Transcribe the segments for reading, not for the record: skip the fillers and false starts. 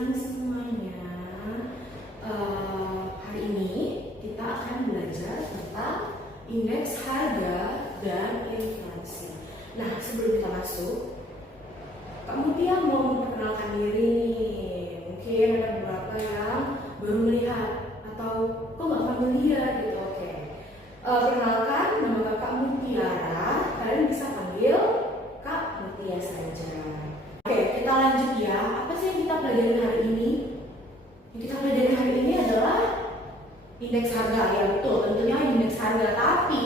siang semuanya. Hari ini kita akan belajar tentang indeks harga dan inflasi. Nah, sebelum kita masuk, Kak Mutia mau memperkenalkan diri nih. Mungkin ada beberapa yang baru melihat atau kok nggak familiar gitu. Oke. Perkenalkan, nama Kakak Mutiara. Kalian bisa panggil Kak Mutia saja. Oke, kita lanjut ya. Apa sih yang kita pelajari hari ini? Yang kita pelajari hari ini adalah indeks harga. Ya betul, tentunya indeks harga. Tapi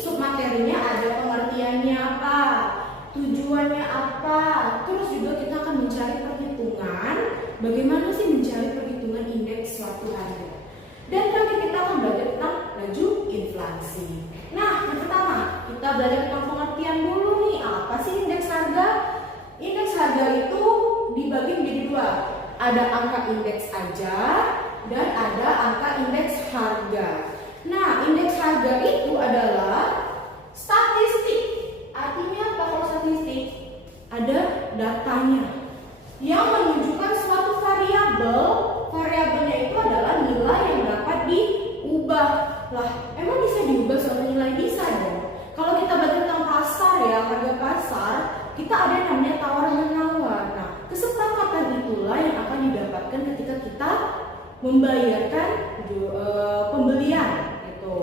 submaterinya ada pengertiannya apa, tujuannya apa. Terus juga kita akan mencari perhitungan. Bagaimana sih mencari perhitungan indeks suatu harga. Dan terakhir kita akan belajar tentang laju inflasi. Nah, yang pertama kita belajar tentang pengertian dulu nih. Apa sih indeks harga? Indeks harga itu dibagi menjadi dua. Ada angka indeks aja dan ada angka indeks harga. Nah, indeks harga itu adalah statistik. Artinya apa kalau statistik? Ada datanya yang menunjukkan suatu variabel. Variabelnya itu adalah nilai yang dapat diubah. Lah, emang bisa diubah suatu nilai? Bisa dong. Kalau kita baca tentang pasar ya, harga pasar, kita ada yang namanya tawar menawar. Nah, kesepakatan itulah yang akan didapatkan ketika kita membayarkan pembelian itu.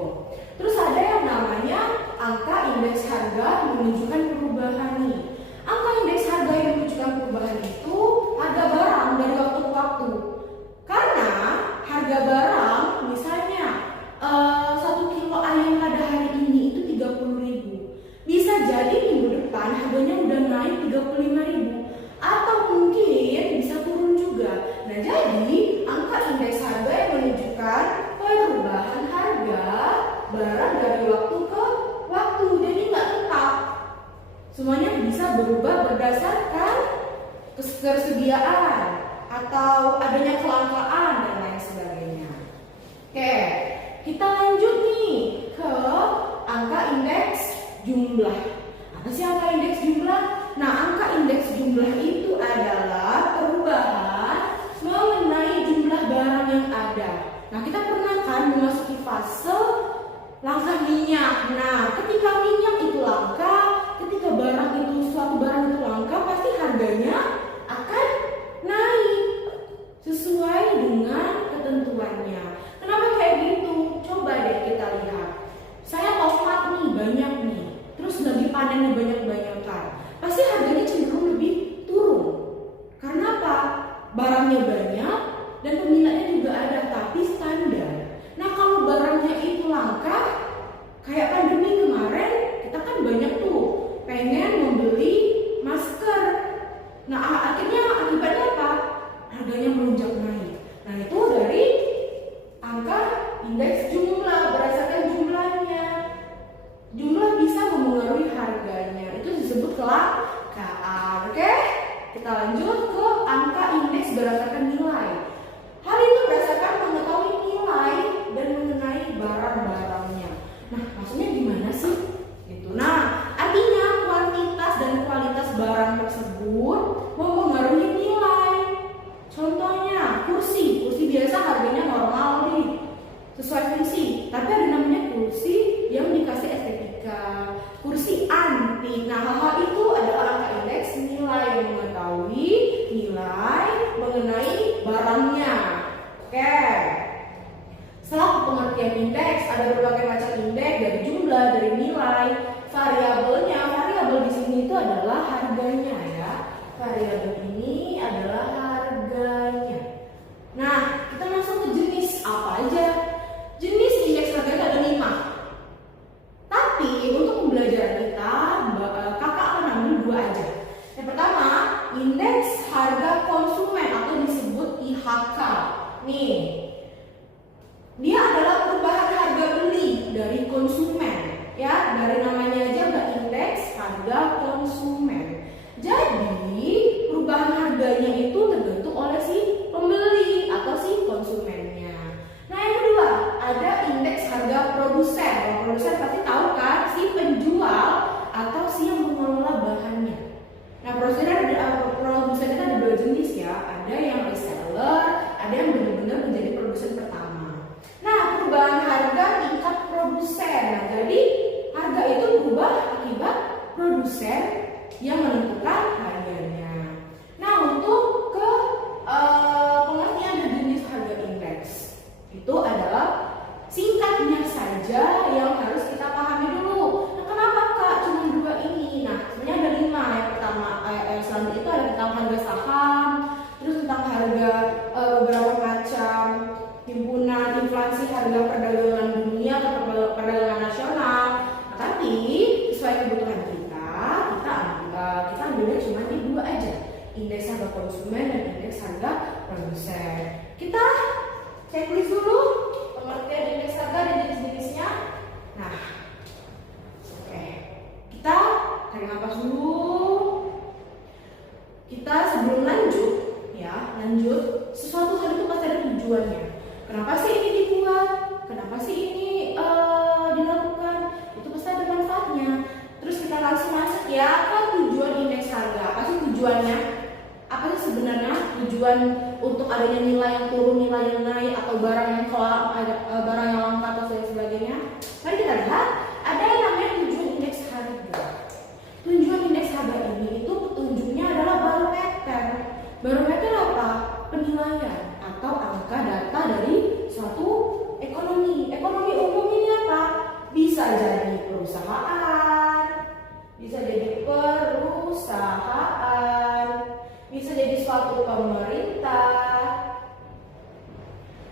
Terus ada yang namanya angka indeks harga menunjukkan perubahan nih. Angka indeks harga yang menunjukkan perubahan itu harga barang dari waktu ke waktu. Karena harga barang misalnya 1 kilo ayam pada hari ini itu 30.000. Bisa jadi minggu depan harganya udah naik 35.000 atau mungkin bisa turun juga. Nah, jadi angka indeks harga yang menunjukkan perubahan harga barang dari waktu ke waktu. Jadi nggak tetap. Semuanya bisa berubah berdasarkan ketersediaan atau adanya kelangkaan dan lain sebagainya. Oke, kita lanjut nih ke angka indeks jumlah. Apa sih angka indeks jumlah? Nah, angka indeks jumlah itu adalah perubahan mengenai jumlah barang yang ada. Nah, kita pernah kan memasuki fase langka minyak. Nah, ketika minyak itu langka, ketika suatu barang itu langka, pasti harganya akan naik sesuai dengan ketentuannya. Kenapa kayak gitu? Coba deh kita lihat. Saya tomat nih banyak nih, terus lagi panennya banyak-banyakan, pasti harganya cenderung lebih turun. Karena apa? Barangnya banyak dan peminatnya juga ada, tapi standar. Nah, kalau barangnya itu langka, kayak pandemi kemarin, kita kan banyak tuh pengen membeli masker. Nah, akhirnya akibatnya apa? Harganya melonjak naik. Nah, itu dari angka indeks jumlah, berdasarkan jumlahnya. Jumlah bisa mempengaruhi harganya. Itu disebut kelangkaan. Oke? Kita lanjut ke angka indeks berdasarkan nilai. Hal itu berdasarkan mengetahui nilai dan mengenai barang-barangnya. Nah, maksudnya gimana sih? Gitu. Nah, artinya kuantitas dan kualitas barang tersebut mempengaruhi nilai. Contohnya, kursi biasa harganya normal nih, sesuai fungsi. Tapi ada namanya kursi yang dikasih estetika, kursi antik. Nah, hal-hal itu adalah angka indeks nilai yang mengetahui nilai mengenai barangnya. Oke. Setelah pengertian indeks, ada berbagai macam indeks, dari jumlah, dari nilai, variabelnya. Variabel di sini itu adalah harganya ya. Variabel ini adalah harganya. Nah, kita masuk ke jenis apa aja. Jenis indeks harga itu ada 5. Tapi untuk pembelajaran kita, kakak akan ambil 2 aja. Yang pertama, indeks harga konsumen atau disebut IHK. Nih, dia adalah perubahan harga beli dari konsumen. Ya, dari namanya aja udah indeks harga konsumen. Jadi, perubahan harganya itu tergantung oleh si pembeli atau si konsumennya. Nah, yang kedua, ada indeks harga produsen. Kalau produsen pasti tahu kan, si penjual atau si yang mengelola bahannya. Nah, produsen itu ada 2 jenis ya. Ada yang reseller indeks harga konsumen dan indeks harga produsen. Kita checklist dulu pengertian indeks harga dan jenis-jenisnya. Nah, oke, kita tarik nafas dulu. Kita sebelum lanjut, sesuatu hal itu pasti ada tujuannya. Kenapa sih ini dibuat? Kenapa sih ini dilakukan? Itu pasti ada manfaatnya. Terus kita langsung masuk ya ke tujuan indeks harga. Apa sih tujuannya? Apa sih sebenarnya tujuan untuk adanya nilai yang turun, nilai yang naik, atau barang yang langka atau sebagainya? Mari kita lihat. Ada yang namanya tujuan indeks harga. Tujuan indeks harga ini itu petunjuknya adalah barometer. Barometer apa? Penilaian atau angka data dari suatu ekonomi. Ekonomi umum ini apa? Bisa jadi perusahaan, bisa jadi suatu pemerintah,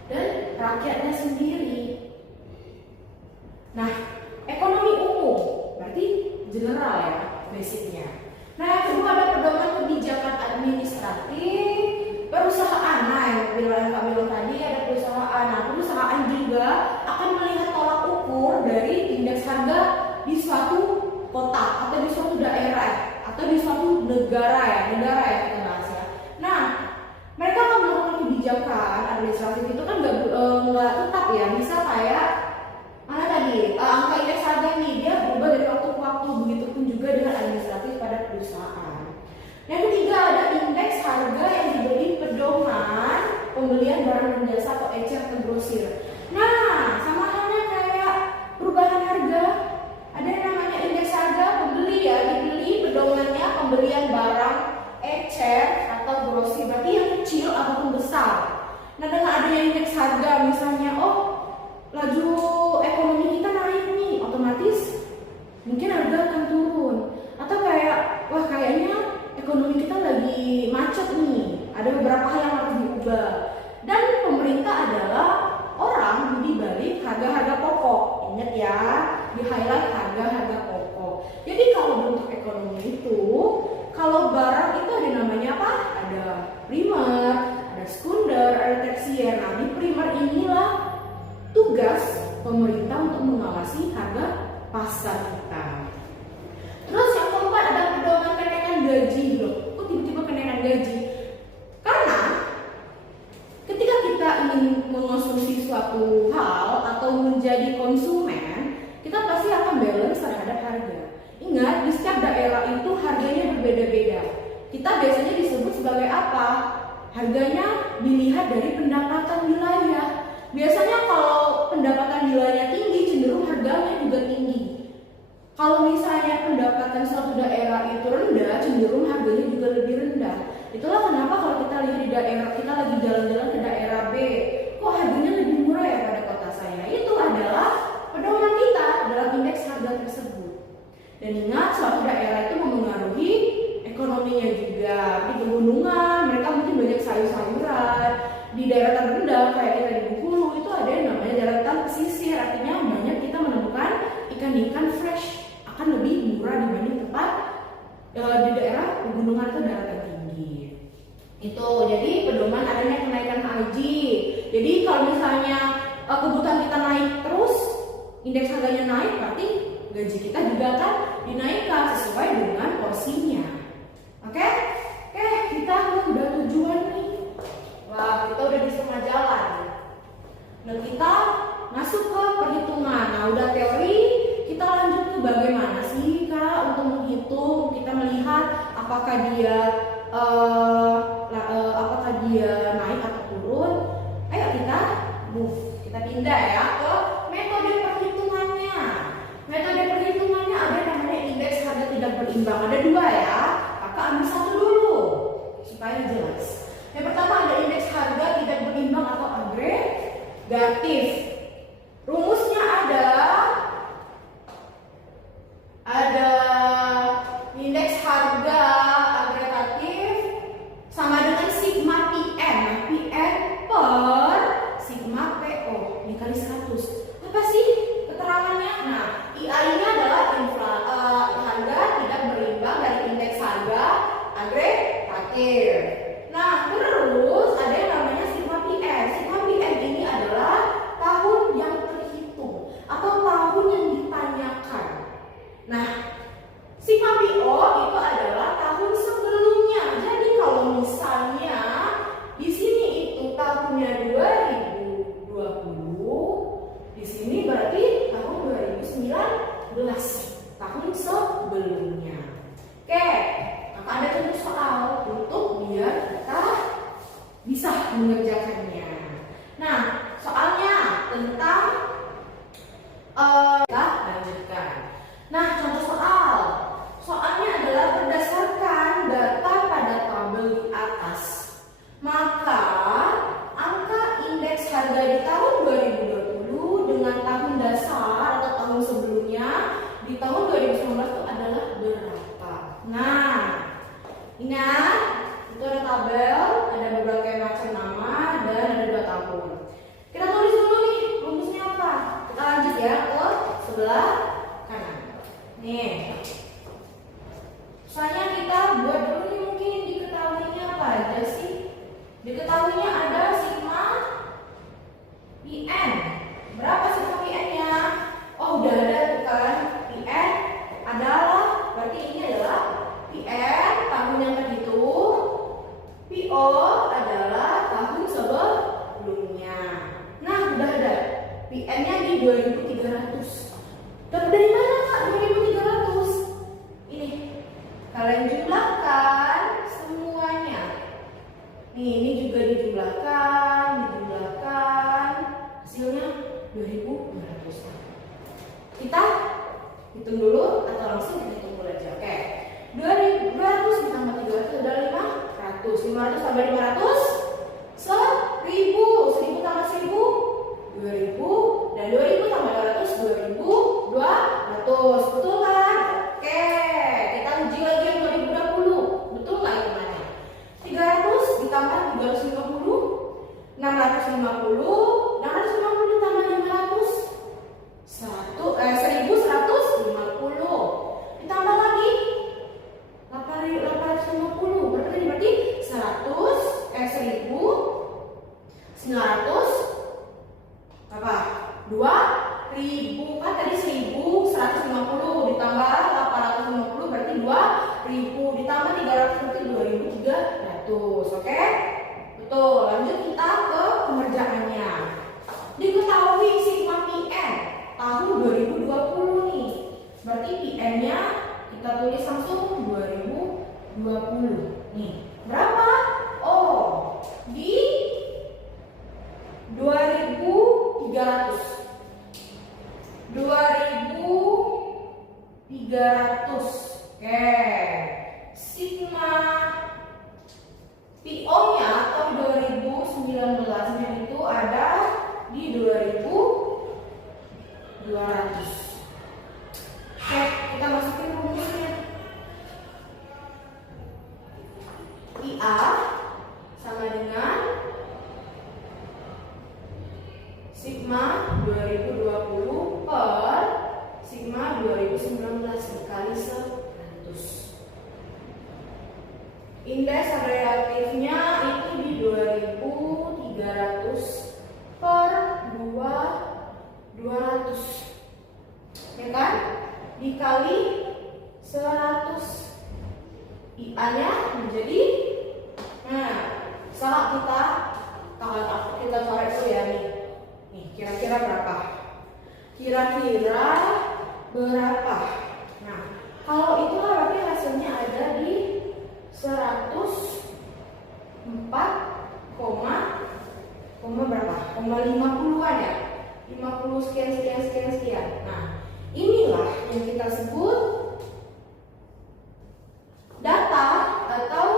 dan rakyatnya sendiri. Nah, ekonomi umum berarti general ya, basicnya. Nah, yang kedua ada pedoman kebijakan administratif perusahaan. Nah, yang kami bilang tadi ada perusahaan. Nah, perusahaan juga akan melihat tolak ukur dari indeks harga di suatu kota atau di suatu daerah atau di suatu negara ya kita bahas ya. Nah, mereka akan melakukan kebijakan administratif itu kan nggak tetap ya, bisa kayak mana tadi angka indeks harga nih dia berubah dari waktu ke waktu, begitu pun juga dengan administratif pada perusahaan. Yang ketiga ada indeks harga yang diberi pedoman pembelian barang dan jasa atau ecer atau grosir. Nah, sama halnya kayak perubahan harga, ada yang namanya indeks harga pembeli ya, dibeli pedomannya pembelian barang ecer atau grosir, berarti yang kecil ataupun besar. Nah, dengan adanya indeks harga misalnya, laju ekonomi kita naik nih, otomatis mungkin harga akan turun. Atau kayak, kayaknya ekonomi kita lagi macet nih, ada beberapa hal yang harus diubah. Dan pemerintah adalah orang di balik harga-harga pokok. Ingat ya, di highlight harga-harga pokok. Jadi kalau bentuk ekonomi itu, kalau barang itu ada namanya apa? Ada primer, ada sekunder, ada tersier. Nah, di primer inilah tugas pemerintah untuk mengawasi harga pasar kita. Terus yang keempat ada pedoman kenaikan gaji. Kok tiba-tiba kenaikan gaji? Karena ketika kita ingin mengonsumsi suatu hal atau menjadi konsumen, kita pasti akan balance terhadap harga. Ingat, di setiap daerah itu harganya berbeda-beda. Kita biasanya disebut sebagai apa? Harganya dilihat dari pendapatan wilayah. Biasanya kalau pendapatan wilayah tinggi, cenderung harganya juga tinggi. Kalau misalnya pendapatan suatu daerah itu rendah, cenderung harganya juga lebih rendah. Itulah kenapa kalau kita lihat di daerah, kita lagi jalan-jalan ke daerah B, kok harganya lebih murah ya pada kota saya? Itu adalah pedoman kita dalam indeks harga tersebut. Dan ingat, suatu daerah itu memengaruhi ekonominya juga. Di pegunungan, mereka mungkin banyak sayur-sayuran. Di daerah terendah kayak kita di Bengkulu itu ada yang namanya daratan pesisir, artinya banyak kita menemukan ikan-ikan fresh, akan lebih murah dibanding tempat di daerah pegunungan atau daratan tinggi. Itu jadi pedoman adanya kenaikan haji. Jadi kalau misalnya kebutuhan kita naik terus, indeks harganya naik, berarti gaji kita juga akan dinaikkan sesuai dengan porsinya. Oke, kita udah tujuan nih. Wah, kita udah di setengah jalan. Nah, kita masuk ke perhitungan. Nah, udah teori, kita lanjut ke bagaimana sih Kak untuk menghitung. Kita melihat apakah dia naik atau turun. Ayo kita move. Kita pindah ya ke metode perhitungannya. Metode perhitungannya ada yang namanya indeks harga tidak berimbang. Ada dua ya. Kakak ambil satu dulu supaya jelas. Yang pertama ada indeks harga tidak berimbang atau agregatif. Rumusnya ada indeks harga agregatif mengerjakannya. Nah, soalnya tentang kita lanjutkan. Nah, contoh soal. Soalnya adalah berdasarkan data pada tabel di atas. Maka angka indeks harga di tahun 2020 dengan tahun dasar atau tahun sebelumnya di tahun 2019 itu adalah berapa? Nah, ingat itu ada tabel, ada berbagai macam nama dan ada 2 tahun. Kita tulis dulu nih rumusnya apa. Kita lanjut ya ke sebelah kanan. Nih. Soalnya kita buat dulu nih, mungkin diketahuinya apa aja sih? Diketahuinya ada sigma PN. Berapa sigma PN-nya? Oh, udah ada tuh kan. PN adalah, berarti ini adalah PN tahun yang terhitung. PO adalah tahun sebelumnya. Nah, udah ada. PN-nya di 2300. Dapat dari mana, Kak? 2300. Ini. Kalian jumlahkan semuanya. Nih, ini juga dijumlahkan. Hasilnya 2200. Kita hitung dulu atau langsung kita hitung dulu aja. Oke. 2200 ditambah 300 adalah 500. 500 tambah 500 1000. 1000 tambah 1000 2000 dan 2000 tambah 200 2200. Betul kan? Oke. Kita uji lagi yang 2020. Betul nggak hitungannya? 300 ditambah 350 650 tambah 500 1150 ditambah lagi 850 berarti 1000 900 apa? 2000 kan tadi 1150 ditambah 850 berarti 2000 ditambah 300 berarti 2300. Oke? Betul. Lanjut kita ke pengerjaannya. Diketahui sigma PN tahun 2020 nih. Berarti PN-nya kita tulis langsung 2020. Nih, berapa? Oh, di 2300. 2300. Oke. Sigma PO-nya tahun 2019-nya itu ada di 2200. Oke, kita masukin rumusnya. IA sama dengan sigma 2020 per sigma 2019 dikali 100. Indeks relatifnya itu di 2300 per 200, ya kan? Dikali 100. IA-nya menjadi, nah, salah kita coret dulu ya nih. Nih, kira-kira berapa? Kira-kira berapa? Nah, kalau itu berarti hasilnya ada di 104, berapa? 50-an ya? 50 sekian. Nah, inilah yang kita sebut data atau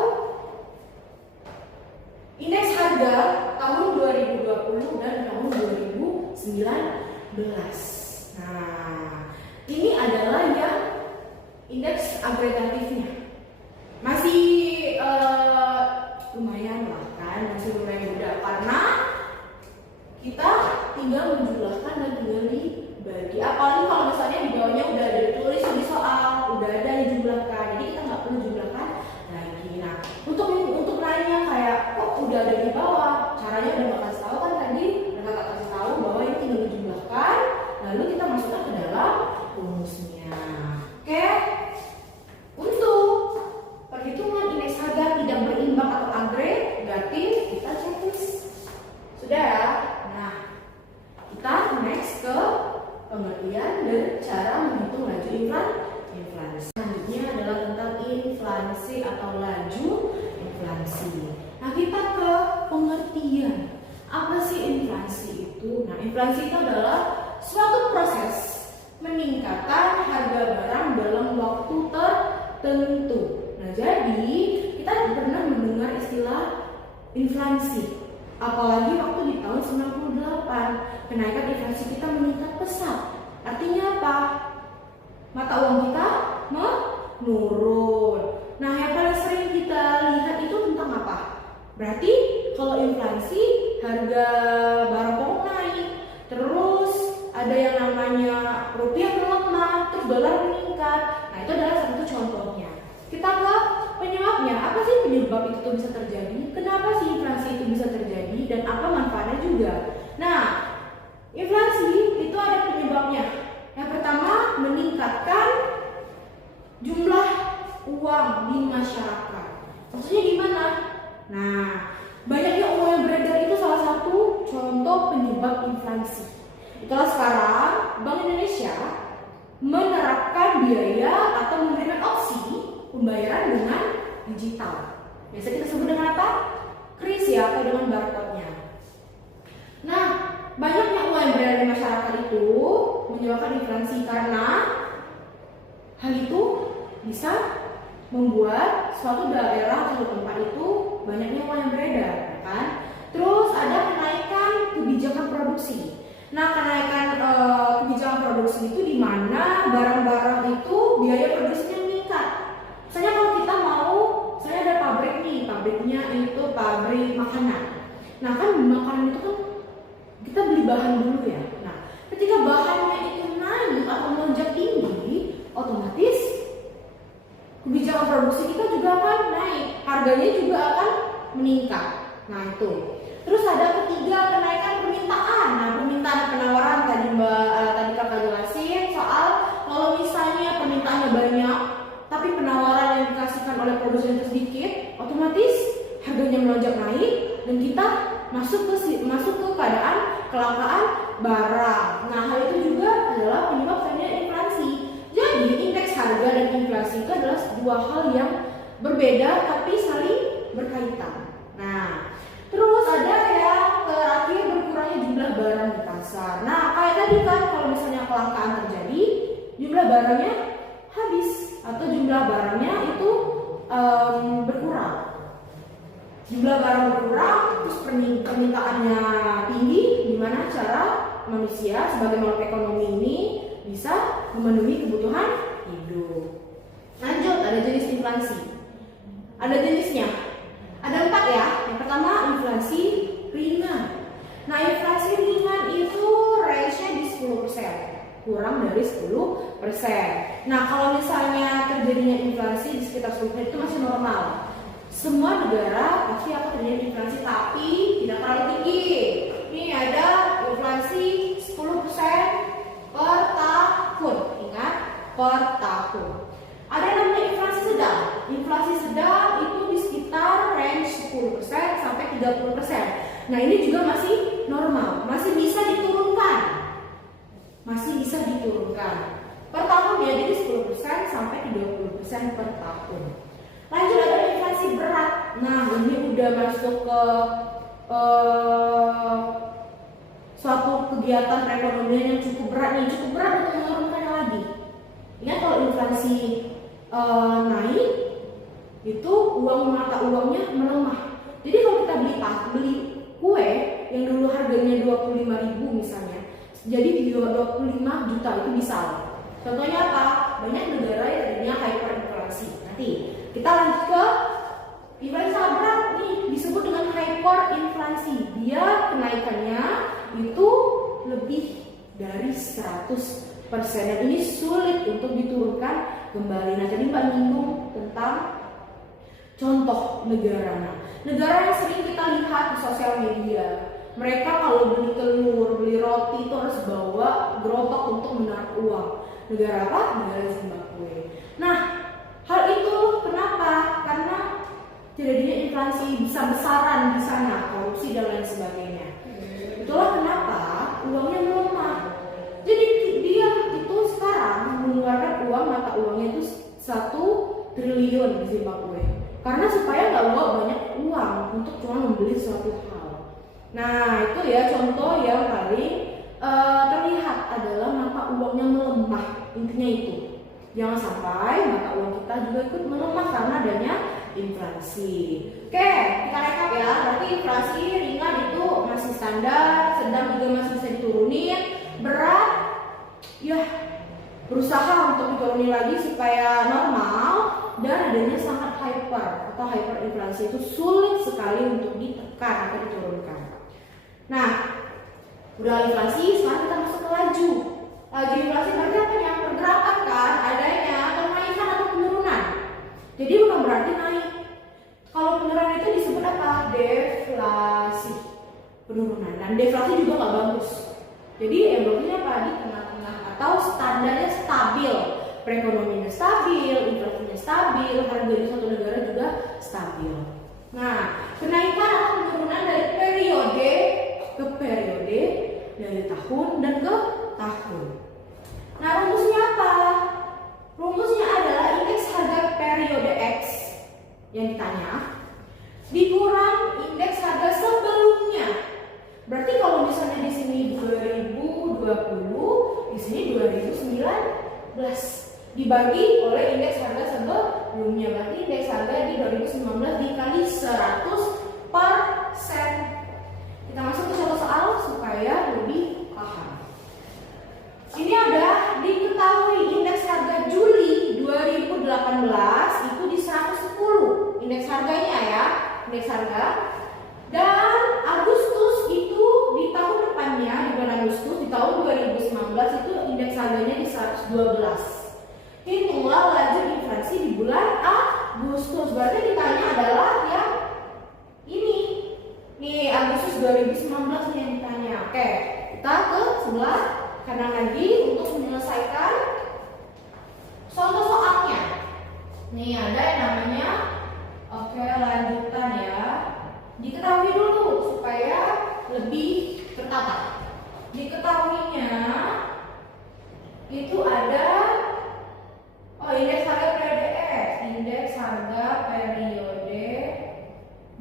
indeks harga tahun 2020 dan tahun 2019. Nah, ini adalah yang indeks agregatifnya. Masih lumayan lah kan, masih lumayan mudah karena kita tinggal menjumlahkan dan tinggal dibagi. Apalagi kalau misalnya di bawahnya udah ada ditulis di soal, udah ada dijumlahkan, jadi kita nggak perlu jumlahkan lagi. Nah, untuk lainnya kayak kok udah ada di bawah, caranya udah bakal tahu kan tadi, udah kakak kasih tahu bahwa ini tinggal dijumlahkan, lalu kita masukkan ke dalam rumusnya. Oke? Untuk perhitungan indeks harga tidak berimbang atau agregatif, kita checklist. Sudah ya? Nah, kita next ke pengertian dan cara menghitung laju inflasi. Selanjutnya adalah tentang inflasi atau laju inflasi. Nah, kita ke pengertian Sekian. Apa sih inflasi itu? Nah, inflasi itu adalah suatu proses meningkatkan harga barang dalam waktu tertentu. Nah, jadi kita pernah mendengar istilah inflasi. Apalagi waktu di tahun 98, kenaikan inflasi kita meningkat pesat. Artinya apa? Mata uang kita menurun. Nah, yang paling sering kita lihat itu tentang apa? Berarti kalau inflasi, harga barang pokok naik, terus ada yang namanya rupiah melemah, terus dolar meningkat. Nah, itu adalah satu contohnya. Kita ke penyebabnya. Apa sih penyebab itu bisa terjadi? Kenapa sih inflasi itu bisa terjadi? Dan apa manfaatnya juga? Nah, inflasi itu ada penyebabnya. Yang pertama, meningkatkan jumlah uang di masyarakat. Maksudnya gimana? Nah, banyaknya uang yang beredar itu salah satu contoh penyebab inflasi. Itulah sekarang Bank Indonesia menerapkan biaya atau memberikan opsi pembayaran dengan digital. Biasa kita sebut dengan apa? KRIS ya, atau dengan barcode-nya. Nah, banyaknya uang yang beredar di masyarakat itu menyebabkan inflasi karena hal itu bisa membuat suatu daerah atau tempat itu banyaknya uang yang beredar, kan? Terus ada kenaikan kebijakan produksi. Nah, kenaikan kebijakan produksi itu di mana barang-barang itu biaya produksinya meningkat. Misalnya kalau kita mau, saya ada pabrik nih, pabriknya itu pabrik makanan. Nah, kan makanan itu kan kita beli bahan dulu ya. Nah, ketika bahannya itu naik atau melonjak tinggi, otomatis kebijakan produksi kita juga akan naik, harganya juga akan meningkat. Nah, itu. Terus ada ketiga, kenaikan permintaan. Nah, permintaan penawaran tadi tadi kakak jelasin soal kalau misalnya permintaannya banyak, tapi penawaran yang dikasihkan oleh produsen itu sedikit, otomatis harganya melonjak naik dan kita masuk ke keadaan kelangkaan barang. Nah, hal itu juga adalah penyebab terjadinya inflasi. Jadi, indeks harga dan inflasi itu adalah dua hal yang berbeda tapi saling berkaitan. Nah, terus ada yang terakhir, berkurangnya jumlah barang di pasar. Nah, kayak tadi kan kalau misalnya kelangkaan terjadi, jumlah barangnya habis atau jumlah barangnya itu berkurang. Jumlah barang berkurang, terus permintaannya tinggi. Gimana cara manusia sebagai makhluk ekonomi ini bisa memenuhi kebutuhan hidup? Lanjut, ada jenis inflasi. Ada jenisnya. Ada 4 ya. Yang pertama, inflasi ringan. Nah, inflasi ringan itu range-nya di 10%, kurang dari 10%. Nah, kalau misalnya terjadinya inflasi di sekitar 10% itu masih normal. Semua negara pasti akan terjadi inflasi, tapi tidak terlalu tinggi. Ini ada inflasi 10% per tahun. Ingat, per tahun. Ada yang namanya inflasi sedang. Inflasi sedang itu di sekitar range 10% sampai 30%. Nah, ini juga masih normal, masih bisa diturunkan. Masih bisa diturunkan. Per tahun ya, jadi 10% sampai 30% per tahun. Lanjut, ada inflasi berat. Nah, ini udah masuk ke suatu kegiatan perekonomian yang cukup berat nih, cukup berat untuk menurunkannya lagi. Ingat, kalau inflasi naik, itu mata uangnya melemah. Jadi kalau kita beli kue yang dulu harganya 25.000 misalnya, jadi di 25 juta itu bisa. Contohnya apa? Banyak negara yang terjadinya hyperinflasi. Nanti kita lanjut ke inflasi sangat berat nih, disebut dengan hyperinflasi. Dia kenaikannya itu lebih dari 100%, dan ini sulit untuk diturunkan kembali. Nah, jadi Mbak nyinggung tentang contoh negara. Nah, negara yang sering kita lihat di sosial media, mereka kalau beli telur, beli roti itu harus bawa gerobak untuk menaruh uang. Negara apa? Negara Zimbabwe. Nah, hal itu kenapa? Karena terjadinya inflasi besar-besaran di sana, korupsi dan lain sebagainya. Itulah kenapa uangnya melemah. Jadi dia itu sekarang mengeluarkan uang, mata uangnya itu 1 triliun di Zimbabwe. Karena supaya nggak bawa banyak uang untuk cuma membeli suatu hal. Nah, itu ya contoh yang paling terlihat adalah mata uangnya melemah. Intinya itu. Jangan sampai mata uang kita juga ikut melemah karena adanya inflasi. Oke, kita rekap ya. Berarti inflasi ringan itu masih standar, sedang juga masih bisa diturunin, berat ya berusaha untuk diturunin lagi supaya normal, dan adanya sangat hyper atau hyperinflasi itu sulit sekali untuk ditekan atau diturunkan. Nah, udah inflasi, sekarang kita masuk ke laju. Laju inflasi berarti apa ya? Pergerakan kan, adanya kenaikan atau penurunan. Jadi bukan berarti naik. Kalau penurunan itu disebut apa? Deflasi. Penurunan. Dan deflasi juga nggak bagus. Jadi bagusnya apa? Di tengah-tengah atau standarnya stabil. Perekonomiannya stabil, inflasinya stabil, harga di suatu negara juga stabil. Nah, kenaikan atau penurunan dari periode ke periode, dari tahun dan ke tahun. Nah, rumusnya apa? Rumusnya adalah indeks harga periode X yang ditanya dikurang indeks harga sebelumnya. Berarti kalau misalnya di sini 2020, di sini 2019 dibagi oleh indeks harga sebelumnya. Berarti indeks harga di 2019 dikali 100%. Kita masuk ke satu soal supaya lebih paham. Ini ada diketahui indeks harga Juli 2018 itu di 110. Indeks harganya ya, indeks harga. Dan Agustus itu di tahun depannya, di bulan Agustus di tahun 2019 itu indeks harganya di 112. Hitunglah laju inflasi di bulan Agustus. Berarti ditanya adalah yang ini. Nih, Agustus 2019 nih yang ditanya. Oke, kita ke sebelah kanan lagi untuk menyelesaikan contoh soalnya. Nih, ada yang namanya lanjutan ya. Diketahui dulu supaya lebih tertata. Diketahuinya itu ada indeks harga periode X. Indeks harga periode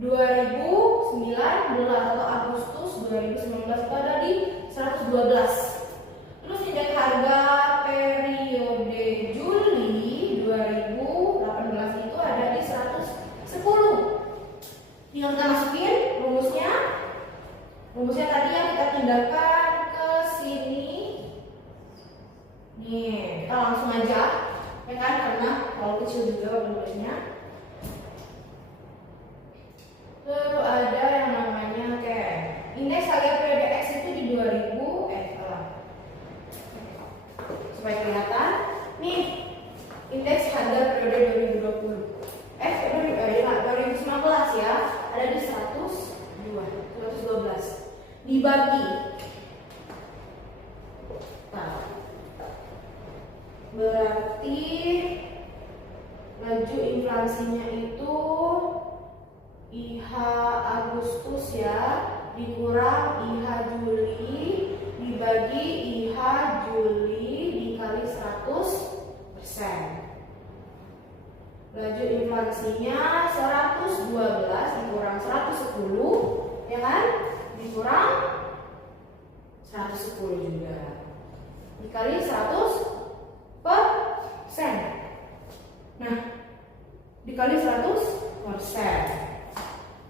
2019 atau Agustus 2019 itu ada di 112. Terus indeks harga periode Juli 2018 itu ada di 110. Tinggal kita masukin rumusnya. Rumusnya tadi yang kita pindahkan ke sini. Nih, kita langsung aja. Ya kan, karena kalau kecil juga rumusnya. Terus ada yang namanya indeks harga periode X itu di 2000 supaya kelihatan. Nih, indeks harga periode 2020 2019 ya, ada di 112 dibagi. Nah, berarti laju inflasinya itu IH Agustus ya dikurang IH Juli dibagi IH Juli dikali 100%. Laju inflasinya 112 dikurang 110, ya kan? Dikurang 110 juga. Dikali 100%. Nah, dikali 100%.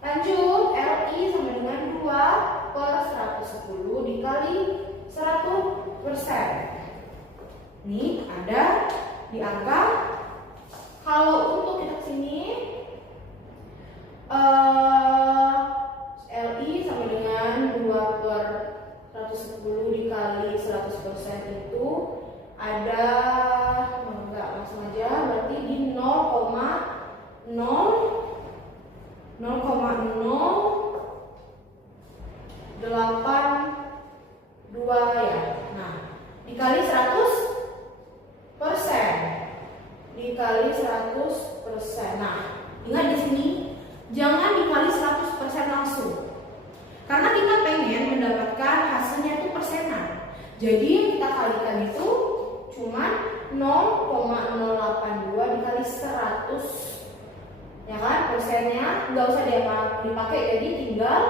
Lanjut, LI sama dengan 2/110 dikali 100%. Nih, ada di angka. Kalau untuk kita sini LI sama dengan 2/110 dikali 100% itu ada, langsung aja, berarti di 0,082 ya. Nah, dikali 100%. Dikali 100%. Nah, ingat di sini jangan dikali 100% langsung. Karena kita pengen mendapatkan hasilnya itu persenan. Jadi yang kita kalikan itu cuma 0,082 dikali 100. Ya kan? Persennya nggak usah dipakai, jadi tinggal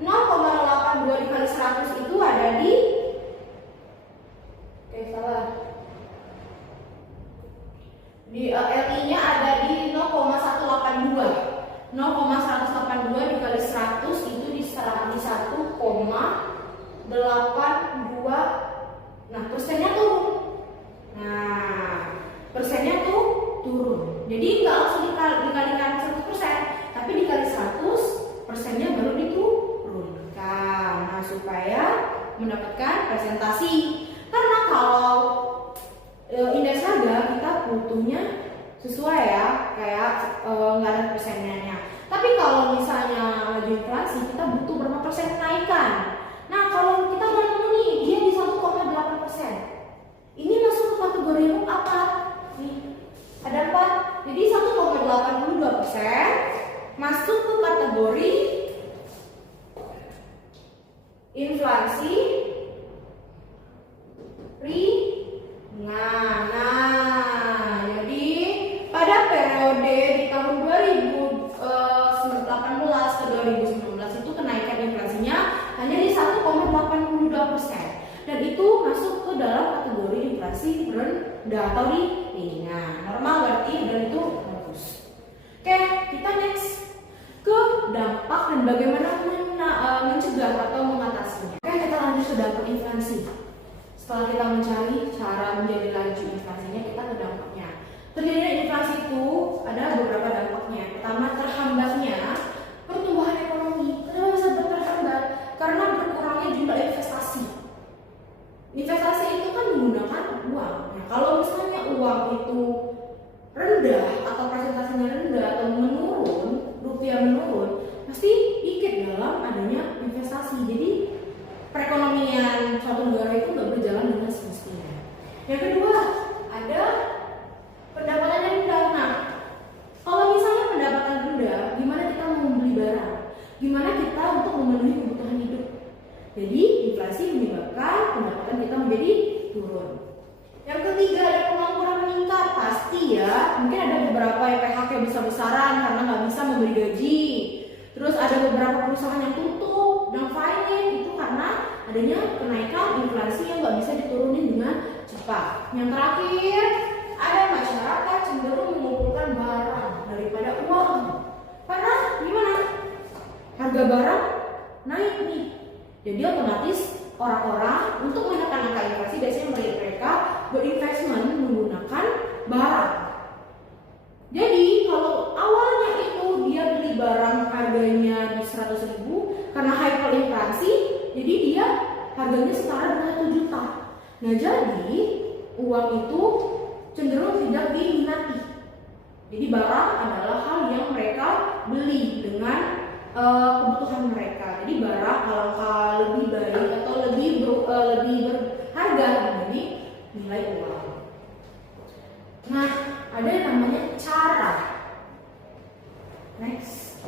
0,82 dikali 100 itu ada di salah. LI-nya ada di 0,182. 0,182 dikali 100 itu di 1,82. Nah, persennya turun. Jadi nggak langsung dikalikan 100%, tapi dikali 100, persennya baru diturunkan. Nah, supaya mendapatkan presentasi. Karena kalau indeks harga kita butuhnya sesuai ya, kayak nggak ada persennya. Tapi kalau misalnya laju inflasi, kita butuh berapa persen kenaikan. Nah, kalau kita menemui dia di 1,8%, ini masuk ke kategori apa? Nih, ada 4. Jadi 1,82% masuk ke kategori inflasi ringan. Nah, jadi pada periode di tahun 2018 ke 2019 itu kenaikan inflasinya hanya di 1,82%, dan itu masuk ke dalam kategori inflasi rendah atau ringan. Normal berarti, dan itu bagus. Oke, kita next ke dampak dan bagaimana mencegah atau mengatasinya. Oke, kita lanjut ke dampak inflasi. Setelah kita mencari cara menjadi laju inflasinya, kita ke dampaknya. Terjadinya inflasi itu ada beberapa dampaknya. Pertama, terhambatnya pertumbuhan ekonomi. Kenapa bisa terhambat? Karena berkurangnya jumlah investasi. Investasi itu kan menggunakan uang. Nah, kalau misalnya uang itu rendah atau presentasinya rendah atau menurun, rupiah menurun, pasti ikut dalam adanya investasi. Jadi perekonomian suatu negara itu nggak berjalan dengan semestinya. Yang kedua, ada pendapatan yang rendah. Nah, kalau misalnya pendapatan rendah, gimana kita mau membeli barang? Gimana kita untuk memenuhi kebutuhan hidup? Jadi inflasi menyebabkan pendapatan kita menjadi turun. Yang ketiga, ada pengangguran meningkat. Pasti ya, mungkin ada beberapa yang PHK besar-besaran karena nggak bisa memberi gaji. Terus ada beberapa perusahaan yang tutup dan fine itu karena adanya kenaikan inflasi yang nggak bisa diturunin dengan cepat. Yang terakhir, ada masyarakat cenderung mengumpulkan barang daripada uang. Karena gimana? Harga barang naik nih. Jadi otomatis orang-orang untuk menekan angka inflasi biasanya mereka berinvestment menggunakan barang. Jadi kalau awalnya itu dia beli barang harganya di 100.000 karena hyperinflasi, jadi dia harganya setara dengan 1 juta. Nah, jadi uang itu cenderung tidak diminati. Jadi barang adalah hal yang mereka beli dengan kebutuhan mereka. Jadi barang alangkah lebih baik atau lebih berharga dibanding nilai uang. Nah, ada yang namanya cara. Next,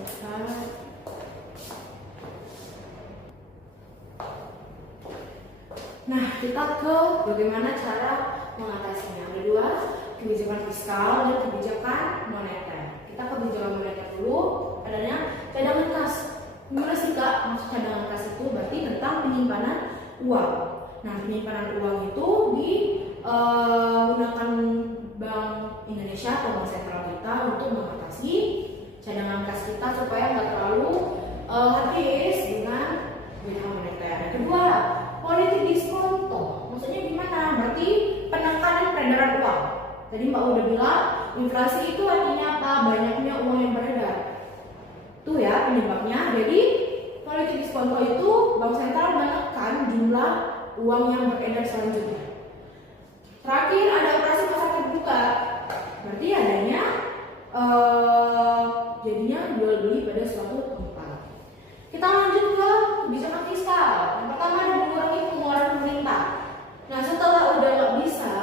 nah, kita ke bagaimana cara mengatasinya. Ada 2, kebijakan fiskal dan kebijakan moneter. Kita ke kebijakan moneter dulu. Adanya cadangan kas. Gimana sih Kak? Maksud cadangan kas itu berarti tentang penyimpanan uang. Nah, penyimpanan uang itu digunakan Bank Indonesia atau Bank Sentral kita untuk mengatasi cadangan kas kita supaya nggak terlalu habis dengan kebijakan moneter. Yang kedua, politik diskonto. Maksudnya gimana? Berarti penekanan peredaran uang. Tadi Mbak udah bilang inflasi itu artinya apa? Banyaknya uang yang beredar. Itu ya penyebabnya. Jadi politik diskonto itu bank sentral menekan jumlah uang yang beredar selanjutnya. Terakhir ada operasi pasar terbuka. Berarti adanya jadinya jual beli pada suatu tempat. Kita lanjut ke kebijakan fiskal. Yang pertama ada mengurangi pengeluaran pemerintah. Nah, setelah udah nggak bisa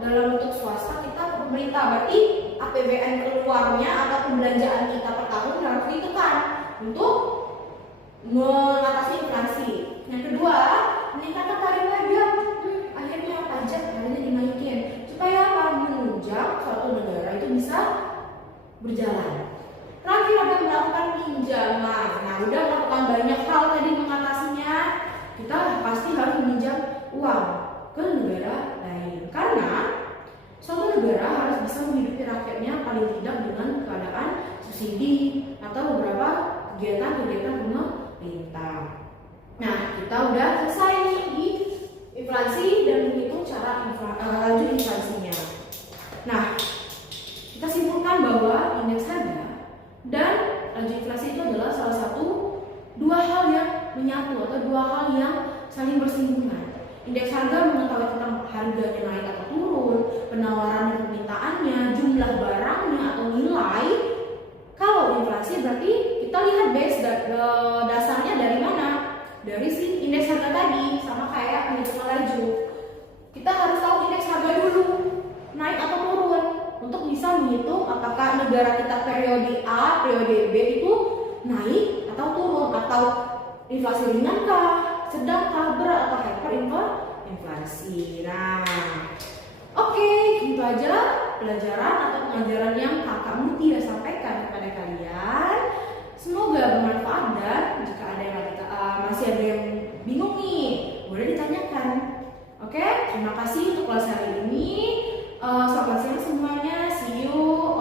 dalam bentuk swasta, kita ke pemerintah. Berarti APBN keluarnya atau pembelanjaan kita per tahun harus ditekan untuk mengatasi inflasi. Yang kedua, meningkatkan tarif pajak. Akhirnya pajak harganya dinaikin supaya apa? Menunjang suatu negara itu bisa berjalan. Terakhir ada melakukan pinjaman. Nah, udah melakukan banyak hal uang ke negara lain. Karena suatu negara harus bisa menghidupi rakyatnya paling tidak dengan keadaan subsidi atau beberapa kegiatan-kegiatan pemerintah. Nah, kita udah selesai nih di inflasi dan menghitung cara laju inflasinya. Nah, kita simpulkan bahwa indeks harga dan laju inflasi itu adalah salah satu dua hal yang menyatu atau dua hal yang saling bersinggungan. Indeks harga mengetahui tentang harganya naik atau turun, penawaran dan permintaannya, jumlah barangnya atau nilai. Kalau inflasi berarti kita lihat dasarnya dari mana? Dari si indeks harga tadi, sama kayak penghitungan laju. Kita harus tahu indeks harga dulu, naik atau turun, untuk bisa menghitung apakah negara kita periode A, periode B itu naik atau turun, atau inflasi ringan kah, sedang kah, berat, atau hyperinflasi. Nah, oke, gitu aja pelajaran atau pengajaran yang Kakak Mutia sampaikan kepada kalian. Semoga bermanfaat, dan jika ada yang masih ada yang bingung nih, boleh ditanyakan. Oke, terima kasih untuk kelas hari ini. Selamat siang semuanya. See you